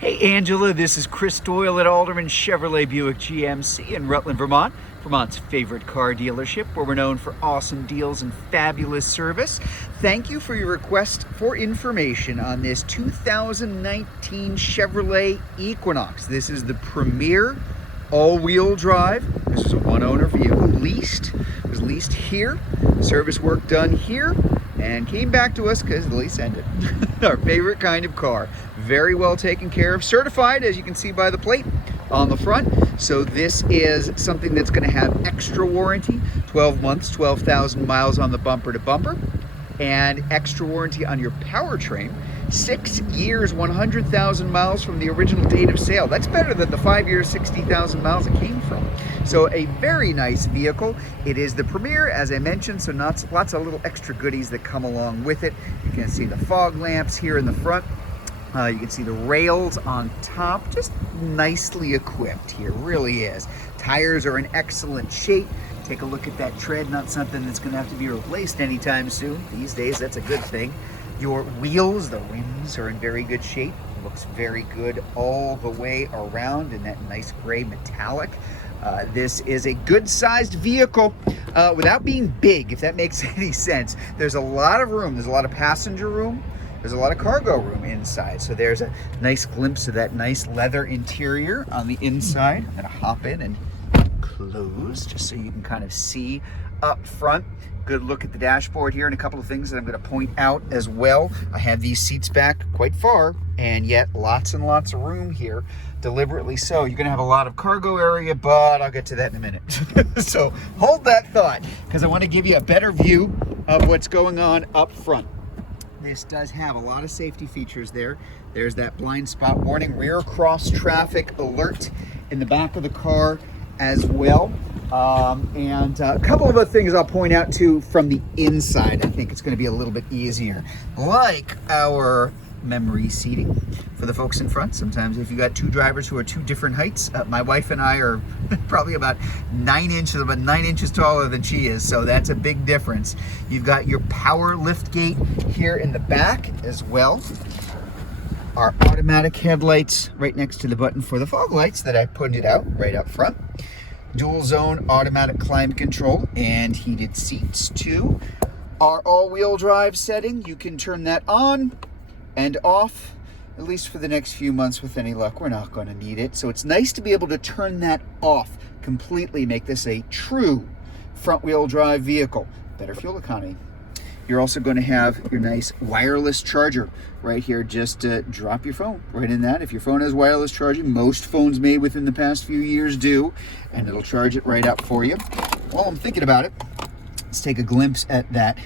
Hey Angela, this is Chris Doyle at Alderman Chevrolet Buick GMC in Rutland, Vermont. Vermont's favorite car dealership, where we're known for awesome deals and fabulous service. Thank you for your request for information on this 2019 Chevrolet Equinox. This is the premier all-wheel drive. This is a one-owner vehicle, leased. It was leased here, service work done here, and came back to us because the lease ended. Our favorite kind of car. Very well taken care of, certified, as you can see by the plate on the front. So this is something that's going to have extra warranty, 12 months, 12,000 miles on the bumper to bumper, and extra warranty on your powertrain, 6 years, 100,000 miles from the original date of sale. That's better than the 5 years, 60,000 miles it came from. So a very nice vehicle. It is the Premier, as I mentioned, so lots of little extra goodies that come along with it. You can see the fog lamps here in the front. You can see the rails on top, just nicely equipped here, really is. Tires are in excellent shape. Take a look at that tread, not something that's gonna have to be replaced anytime soon. These days, that's a good thing. Your wheels, the rims are in very good shape. Looks very good all the way around in that nice gray metallic. This is a good-sized vehicle without being big, if that makes any sense. There's a lot of room. There's a lot of passenger room. There's a lot of cargo room inside. So there's a nice glimpse of that nice leather interior on the inside. I'm gonna hop in and close just so you can kind of see up front. Good look at the dashboard here, and a couple of things that I'm going to point out as well. I have these seats back quite far, and yet lots and lots of room here, deliberately so. You're going to have a lot of cargo area, but I'll get to that in a minute. So hold that thought, because I want to give you a better view of what's going on up front. This does have a lot of safety features there. There's that blind spot warning, rear cross traffic alert in the back of the car as well. And a couple of other things I'll point out too from the inside. I think it's going to be a little bit easier, like our memory seating for the folks in front. Sometimes if you got two drivers who are two different heights, my wife and I are probably about 9 inches taller than she is, so that's a big difference. You've got your power lift gate here in the back as well. Our automatic headlights right next to the button for the fog lights that I pointed out right up front. Dual zone automatic climate control and heated seats too. Our all-wheel drive setting, you can turn that on and off, at least for the next few months with any luck. We're not going to need it. So it's nice to be able to turn that off completely, make this a true front-wheel drive vehicle. Better fuel economy. You're also going to have your nice wireless charger right here. Just drop your phone right in that. If your phone has wireless charging, most phones made within the past few years do, and it'll charge it right up for you. While I'm thinking about it, let's take a glimpse at that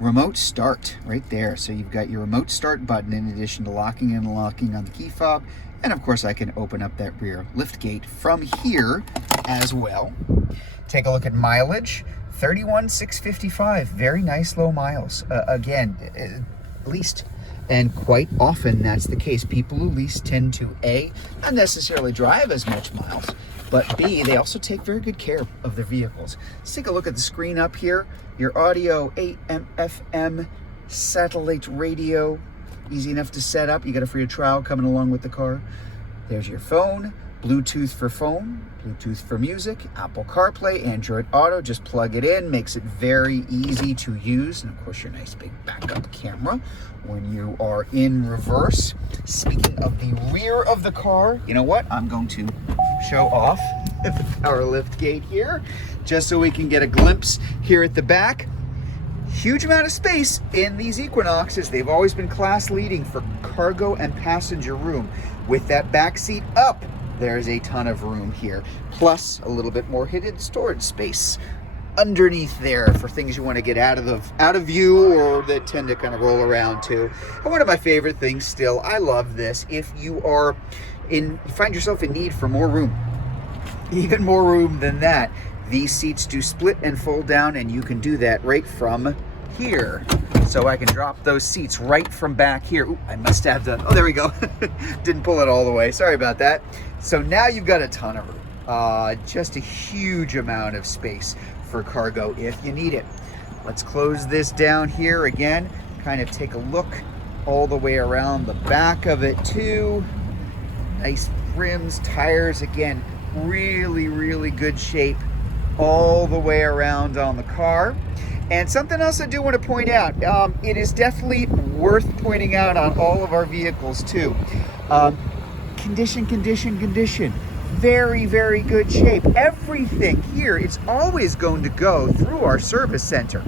remote start right there. So you've got your remote start button in addition to locking and unlocking on the key fob. And of course I can open up that rear lift gate from here as well. Take a look at mileage. 31,655, very nice low miles. Again, leased, and quite often that's the case. People who lease tend to A, not necessarily drive as much miles, but B, they also take very good care of their vehicles. Let's take a look at the screen up here. Your audio, AM, FM, satellite radio, easy enough to set up. You got a free trial coming along with the car. There's your phone. Bluetooth for phone, Bluetooth for music, Apple CarPlay, Android Auto. Just plug it in, makes it very easy to use. And of course, your nice big backup camera when you are in reverse. Speaking of the rear of the car, you know what? I'm going to show off the power lift gate here, just so we can get a glimpse here at the back. Huge amount of space in these Equinoxes. They've always been class leading for cargo and passenger room. With that back seat up, there's a ton of room here, plus a little bit more hidden storage space underneath there for things you want to get out of view, or that tend to kind of roll around too. And one of my favorite things still, I love this, if you find yourself in need for more room, even more room than that, these seats do split and fold down, and you can do that right from here. So I can drop those seats right from back here. Ooh, I must have done, oh, there we go. Didn't pull it all the way, sorry about that. So now you've got a ton of room. Just a huge amount of space for cargo if you need it. Let's close this down here again, kind of take a look all the way around the back of it too. Nice rims, tires, again, really good shape all the way around on the car. And something else I do want to point out, it is definitely worth pointing out on all of our vehicles too. Condition. Very good shape. Everything here is always going to go through our service center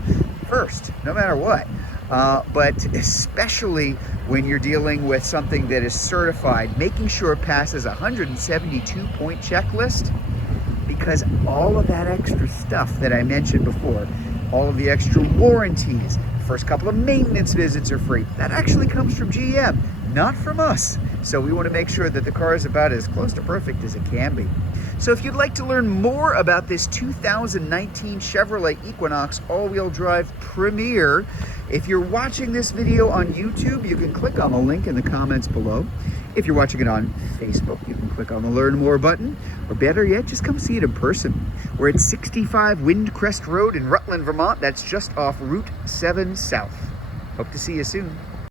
first, no matter what. But especially when you're dealing with something that is certified, making sure it passes a 172-point checklist, because all of that extra stuff that I mentioned before, all of the extra warranties, first couple of maintenance visits are free. That actually comes from GM, not from us. So we want to make sure that the car is about as close to perfect as it can be. So if you'd like to learn more about this 2019 Chevrolet Equinox all-wheel drive Premier, if you're watching this video on YouTube, you can click on the link in the comments below. If you're watching it on Facebook, you can click on the Learn More button, or better yet, just come see it in person. We're at 65 Windcrest Road in Rutland, Vermont. That's just off Route 7 South. Hope to see you soon.